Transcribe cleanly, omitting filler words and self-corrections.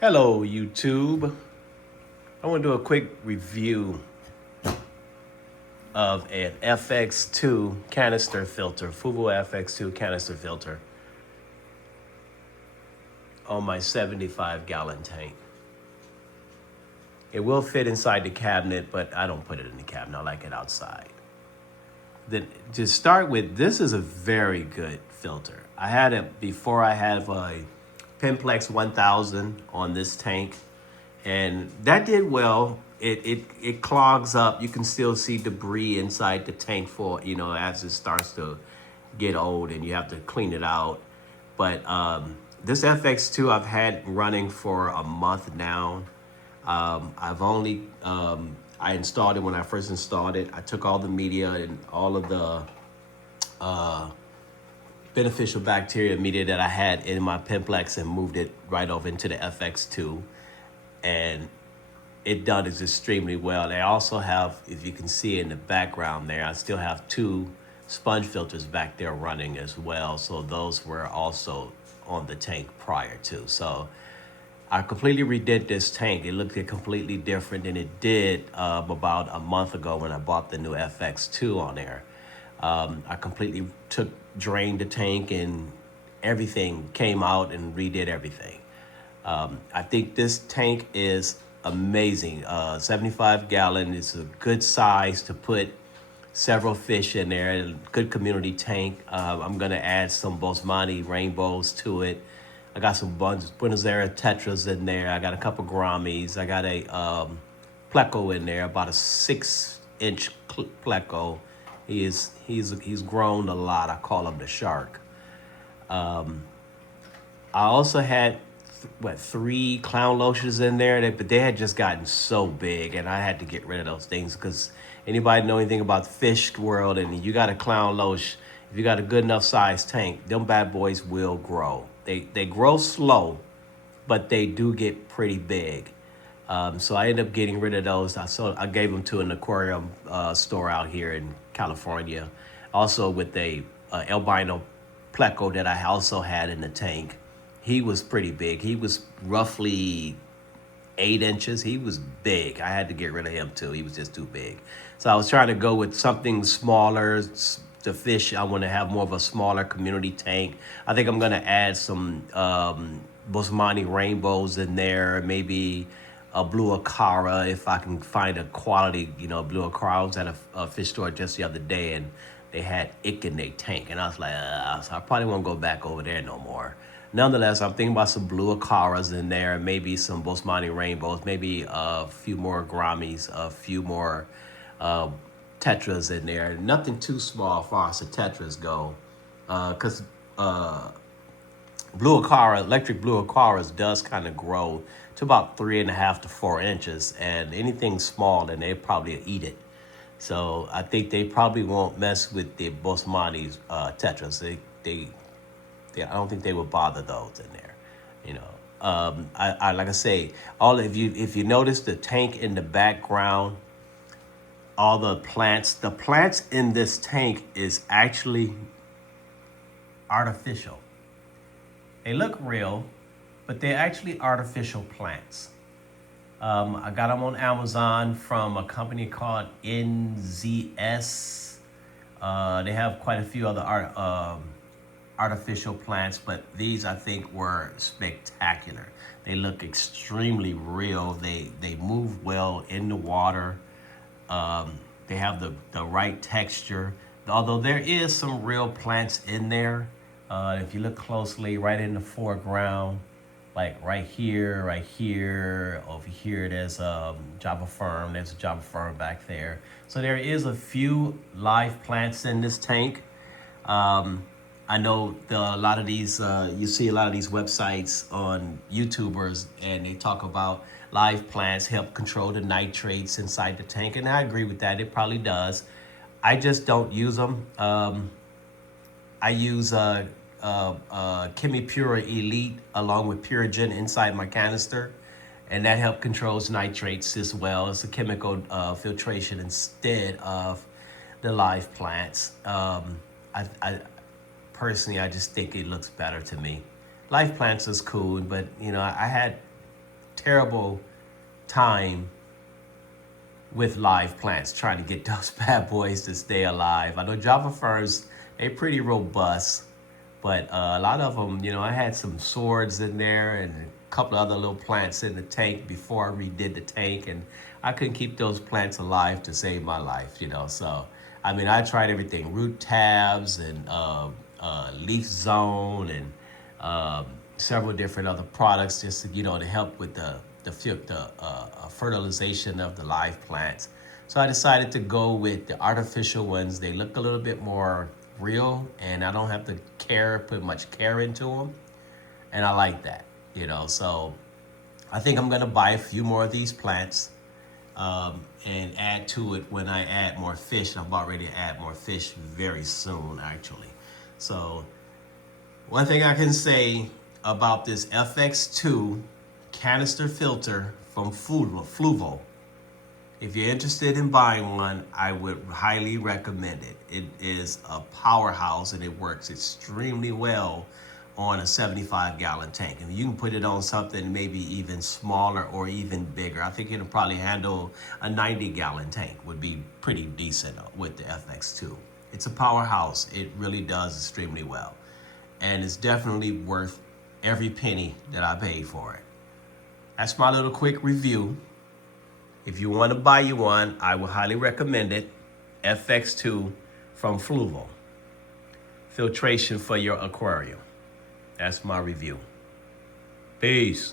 Hello, YouTube. I want to do a quick review of an FX2 canister filter, Fluval FX2 canister filter on my 75-gallon tank. It will fit inside the cabinet, but I don't put it in the cabinet. I like it outside. Then to start with, this is a very good filter. I had it before. I have a Penplex 1000 on this tank, and that did well. It clogs up. You can still see debris inside the tank for, as it starts to get old and you have to clean it out. But this FX2 I've had running for a month now. I installed it when I first installed it. I took all the media and all of the beneficial bacteria media that I had in my Penplex and moved it right over into the FX2. And it done is extremely well. They also have, if you can see in the background there, I still have 2 sponge filters back there running as well. So those were also on the tank prior to. So I completely redid this tank. It looked completely different than it did about a month ago when I bought the new FX2 on there. I completely drained the tank and everything came out and redid everything. I think this tank is amazing. 75-gallon is a good size to put several fish in there. Good community tank. I'm gonna add some Bosmani rainbows to it. I got some Buenos Aires tetras in there. I got a couple Grammies. I got a pleco in there, about a 6-inch pleco. He's grown a lot. I call him the shark. I also had 3 clown lotions in there, but they had just gotten so big, and I had to get rid of those things because anybody know anything about the fish world, and you got a clown lotion, if you got a good enough size tank, them bad boys will grow. They grow slow, but they do get pretty big. So I ended up getting rid of those. I gave them to an aquarium store out here in California. Also with a albino pleco that I also had in the tank. He was pretty big. He was roughly 8 inches. He was big. I had to get rid of him too. He was just too big. So I was trying to go with something smaller. The fish, I want to have more of a smaller community tank. I think I'm going to add some Bosmani rainbows in there, maybe a blue acara if I can find a quality, blue acara. I was at a fish store just the other day and they had ick in their tank. And I was like, so I probably won't go back over there no more. Nonetheless, I'm thinking about some blue acaras in there, maybe some Bosmani rainbows, maybe a few more Grammies, a few more tetras in there. Nothing too small as far as the tetras go, because electric blue acaras does kind of grow to about 3.5 to 4 inches, and anything small, then they probably eat it. So I think they probably won't mess with the Bosmani's tetras. I don't think they would bother those in there. I like I say, if you notice the tank in the background, all the plants in this tank is actually artificial. They look real, but they're actually artificial plants. I got them on Amazon from a company called NZS. They have quite a few other artificial plants, but these I think were spectacular. They look extremely real. They move well in the water. They have the right texture. Although there is some real plants in there. If you look closely, right in the foreground, like right here, over here, there's Java Fern. There's a Java Fern back there. So there is a few live plants in this tank. I know a lot of these, you see a lot of these websites on YouTubers, and they talk about live plants help control the nitrates inside the tank, and I agree with that. It probably does. I just don't use them. I use ChemiPura Elite along with Purigen inside my canister, and that helps controls nitrates as well. It's a chemical filtration instead of the live plants. Personally, I just think it looks better to me. Live plants is cool, but I had terrible time with live plants, trying to get those bad boys to stay alive. I know Java ferns, they're pretty robust, but a lot of them, you know, I had some swords in there and a couple of other little plants in the tank before I redid the tank, and I couldn't keep those plants alive to save my life, you know. So, I mean, I tried everything, root tabs and leaf zone and several different other products just to, you know, to help with the fertilization of the live plants. So I decided to go with the artificial ones. They look a little bit more real, and I don't have to put much care into them, and I like that, you know. So I think I'm gonna buy a few more of these plants and add to it when I add more fish. I'm about ready to add more fish very soon, actually. So one thing I can say about this FX2 canister filter from Fluval, if you're interested in buying one, I would highly recommend it. It is a powerhouse and it works extremely well on a 75-gallon tank. And you can put it on something maybe even smaller or even bigger. I think it'll probably handle a 90-gallon tank, would be pretty decent with the FX2. It's a powerhouse. It really does extremely well. And it's definitely worth every penny that I paid for it. That's my little quick review. If you want to buy you one, I would highly recommend it. FX2 from Fluval. Filtration for your aquarium. That's my review. Peace.